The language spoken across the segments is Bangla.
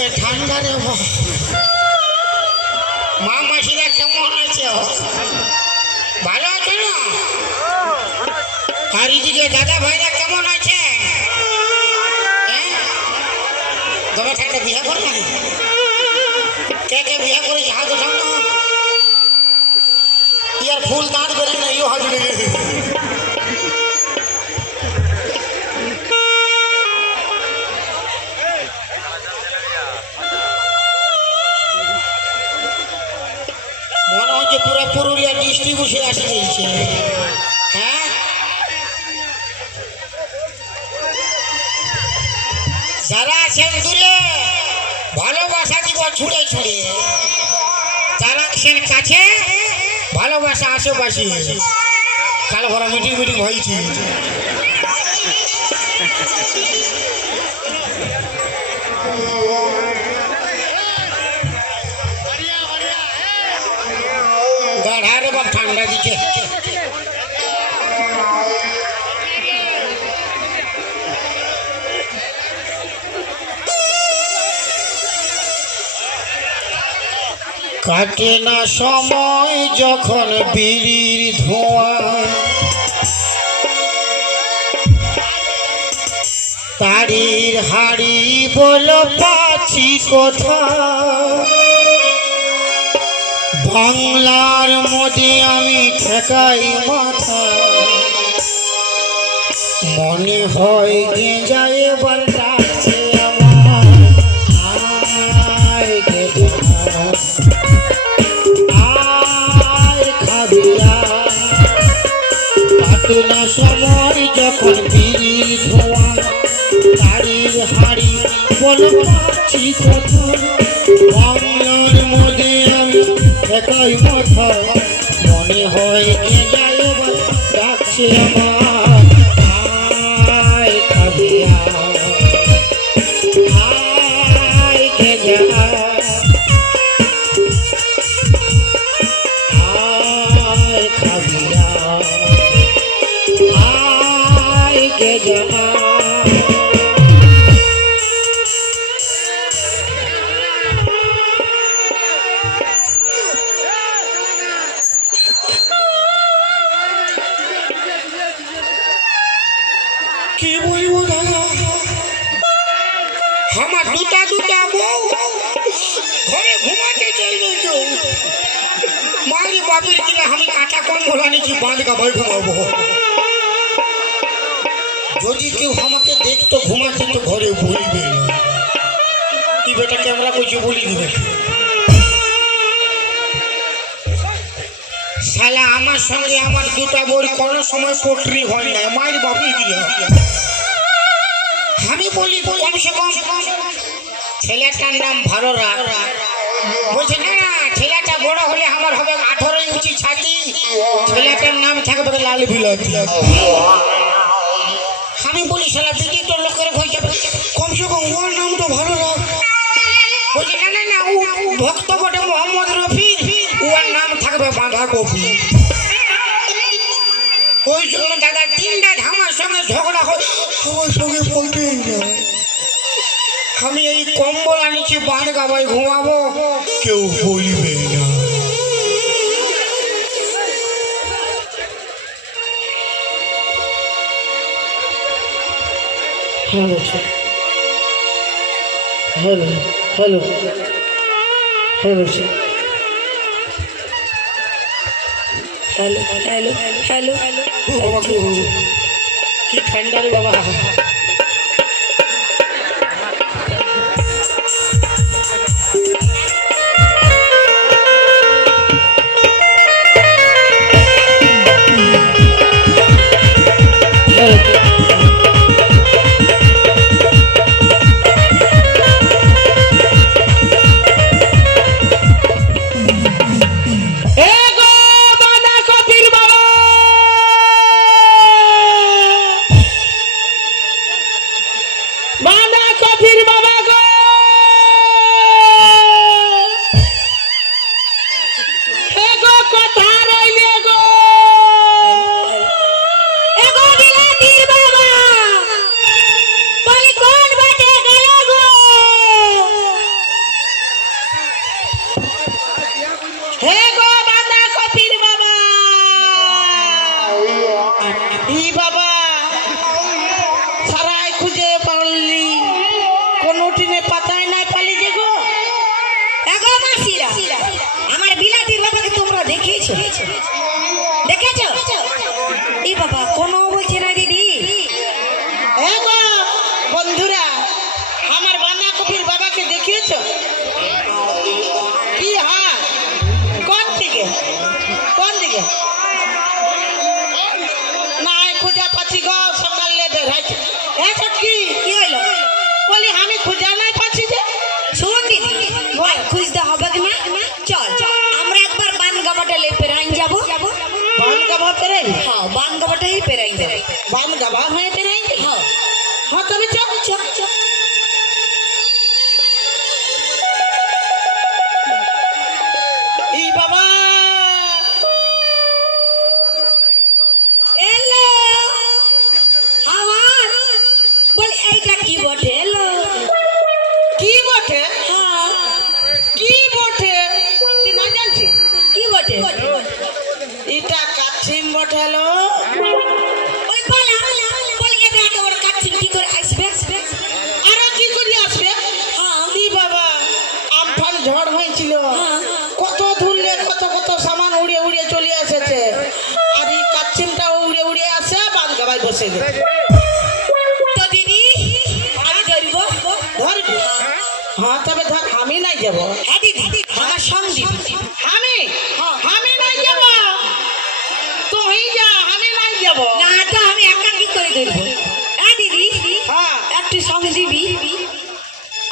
যে ঠান্ডা রে মা মাসিরা কেমন আছে? ভালো আছে না? আর এদিকে দাদা ভাইরা কেমন আছে? তোমার একটা বিয়ে করে নাই? কে কে বিয়ে করেছে হাত ওঠাও না। ইয়ার ফুল দাঁত বেরোয় না, ইও হাত মনে হচ্ছে পুরো পুরুলিয়া ডিস্ট্রিক্ট বসে আসে গেছে। হ্যাঁ, যারা আছেন দূরে ভালোবাসা দিব ছুড়ে ছুড়ে, যারা আছেন কাছে ভালোবাসা আশেপাশে। কাল ভরা মিটিং মিটিং হয়েছে। গাঢ়ারে বাপ ঠান্ডা দিচ্ছে। কাটে না সময় যখন বিড়ির ধোঁয়া, তারির হাড়ি বলো পাচ্ছি কোথা। বাংলার মধ্যে আমি ঠেকাই মাথা, মনে হয় যে যায় এবার ডাকছে আমার। আয় গে আয় খাবিয়া, কাটে না সময় যখন বিড়ির ধোঁয়া, তারির হাড়ি বলো পাচ্ছি কোথা। বাংলার মধ্যে আমি ঠেকাই মাথা, মনে হয় যে যায় এবার ডাকছে আমার। আয় খাবিয়া আয় গে আয় খাবিয়া আয় গে জানা। কি বলবো দাদা, আমার দুটা বউ ঘরে ঘুমাতে চাইবে কেউ। মায়ের বাপের কিনা আমি কাঁটা কম ভোলা নিচ্ছি, বাঁধ গাবাই ঘুমাবো। যদি কেউ আমাকে দেখতো ঘুমাতে তো ঘরে বলবে কি বেটা ক্যামেরা করছে বলি দিবে। শালা আমার সঙ্গে আমার দুটা বউর কোনো সময় পোট্রি হয় না, মায়ের বাপের কিনা। আমি বলি কমসে কম ছেলেটার নাম ভালো রাখ। বলছে না না, ছেলেটা বড় হলে আমার হবে 18 ইঞ্চি ছাতি, ছেলেটার নাম থাকবে লাল বিলাতি। আমি বলি শালা বিটি তোর লোকের হয়ে যাবে, কমসে কম ওর নামটা ভালো রাখ। বলছে না না না, ও ভক্ত বটে মোহাম্মদ রফি, ওর নাম থাকবে বাঁধাকপি। ওই জন্য দাদা তিনটা ধামার সঙ্গে ঝগড়া হয়, আমার সঙ্গে বলতেই না। আমি এই কম্বল আনিছি বাঁধ গাবাই ঘুমাবো, কেউ বলবে না। Hello hello hello hello hello hello hello hello. কি ঠান্ডা রে বাবা। কথা রইলে গো এগো দিলে দিবা দেখেছো? এই বাবা কোনো বলছে না দিদি। এ গো বন্ধুরা, আমার বাঁধাকপির বাবাকে দেখিয়েছো কি? হ্যাঁ, কোন দিকে কোন দিকে? না খুঁজা পাচ্ছি গো, সকাল লেটে রাইছে। কি কি হইলো? বলি আমি খুঁজা নাই পাচ্ছি যে। শোন দিদি, আর খুঁজতে হবে কি না? চল আমরা একবার বানগাবাটা লে পেরাইন যাবো। বানগাবা পেরাই? হ্যাঁ, বানগাবাটাই পেরাইন যাবো। বানগাবা হয়ে পেরাই? হ্যাঁ হ্যাঁ, তবে চল চল চল। এই বাবা এলো আমার বল, এইটা কি বটে? এলো কি বটে? হ্যাঁ, কি বটে? তুই না জানছি কি বটে? এটা কাছিম বটেলো। ওই বল বল, এটা এত বড় কাচ্ছিম কি করে আসবে? আরো কি করে আসবে? হ্যাঁ কি বাবা, আমফান ঝড় হয়েছিল, হ্যাঁ। কত ধুললে কত কত সামান উড়ে উড়ে চলে এসেছে, আর এই কাচ্ছিমটা উড়ে উড়ে আসে বানগাবায় বসে যায়। তো দিদি আমি ধরবো? ধরবি? হ্যাঁ, তবে ধর, আমি নাই যাব। হ্যাঁ দিদি, আমার সঙ্গে আমি হ্যাঁ। আমি নাই যাব, তুই যা, আমি নাই যাব। না তো আমি একা কি করে ধরবো? হ্যাঁ দিদি, হ্যাঁ একটু সঙ্গে দিবি?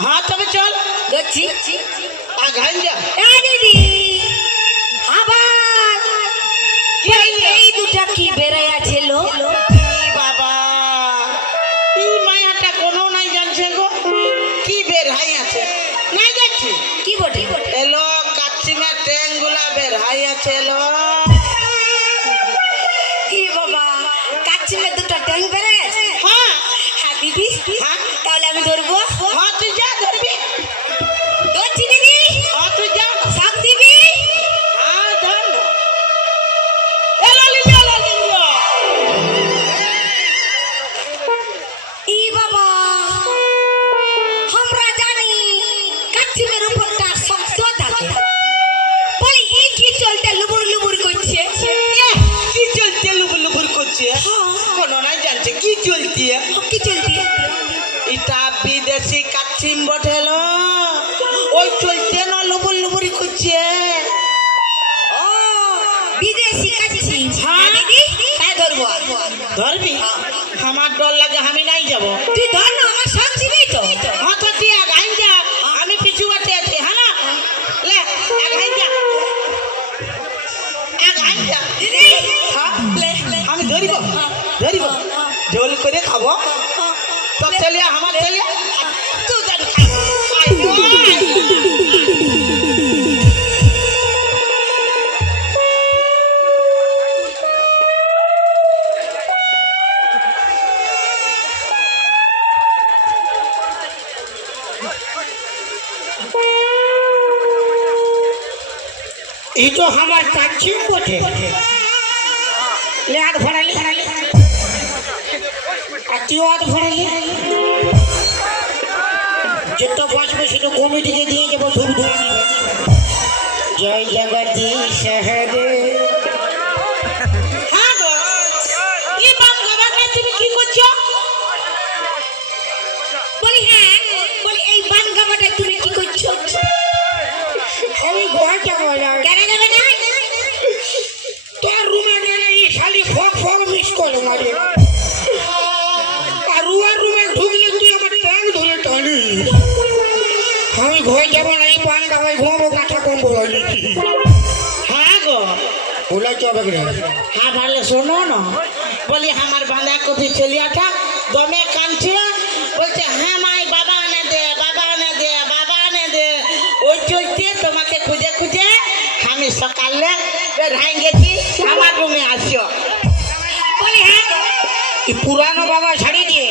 হ্যাঁ, তবে চল ধরছি। আগান যা। হ্যাঁ দিদি, আবার এই দুটা কি বেড়াই আছে লো? এই বাবা, এই মায়াটা কোনো নাই জানছে গো, কি বের হাই আছে নাই যাচ্ছি। কি বটে? এলো কাচ্চিমের ট্যাং গুলা বের হাই আছে। এলো কি বাবা, কাচ্চিমের দুটা ট্যাং বেড়াই আছে? হ্যাঁ হ্যাঁ দিদি, হ্যাঁ তাহলে আমি ধরবো। হ্যাঁ, তুই যা ধরবি। ধরছি দিদি, হ্যাঁ, তুই যা। সব দিবি? হ্যাঁ, ধর না। এলো লিলি, এলো লিলি। ই বাবা, আমরা জানি কাচ্চিমের উপরটা শক্ত থাকে, বলি এই কি চলতে লুবুর লুবুর করছে? কি চলছে লুবুর লুবুর করছে? কোনো নাই জানছে কি চলছে। কি চলতি? এটা বিদেশি কাচ্চিম বটেলো, ওই চলছে না লুবুর লুবুরি করছে। ও বিদেশি কাচ্চিম। হ্যাঁ। দিদি তাই ধরবো। ধরবি? আমার ডর লাগে, আমি নাই যাব। তুই ধর না, আমার সব দিবি তো। হ্যাঁ, তো তুই আগাই যা, আমি পিছু বাটে আছি। হ্যাঁ না, লে আগাই যা, আগাই যা। দিদি হ্যাঁ, লে লে আমি ধরিব, ধরিব, ঝোল করে খাবো। তো চলিয়া আমার চলিয়া তুই জানি খাই। এই তো আমার কাচ্ছিম বটে। লে আধ ভরালি, আর তুই আধ ভরালি। যেটা বাঁচবে সেটা কমিটিকে দিয়ে যাবো, ধূপ ধূপ। জয় জগদীশ হরে। হ্যাঁ গো, এই বানগাবাটা তুমি কি করছো? বলি হ্যাঁ, বলি এই বানগামাটা তুমি কি করছো? আমি ঘর যাবো না। কেন যাবে না? তোর রুমে গেলে এই শালি ফক ফক মিস করে মারে। আর রুয়ার রুমে ঢুকলে তুই আমার ট্যাং ধরে টানি। আমি ঘর যাবো না, এই পান গাবাই ঘুমাবো, কাঁথা কম্বল হয়েছি। হ্যাঁ গো, বলে চবে না। হ্যাঁ ভালো শোনো না, বলি আমার বাঁধাকপি ছেলিয়াটা দমে কাঁদছে, বলছে হ্যাঁ মাই বাবা এনে দে, বাবা এনে দে, বাবা এনে দে। ওই চলতে তোমাকে খুঁজে খুঁজে আমি সকালে বের হয়ে গেছি, আমার রুমে আসো। বলি হ্যাঁ গো। পুরানো বাবা ছাড়ি দিয়ে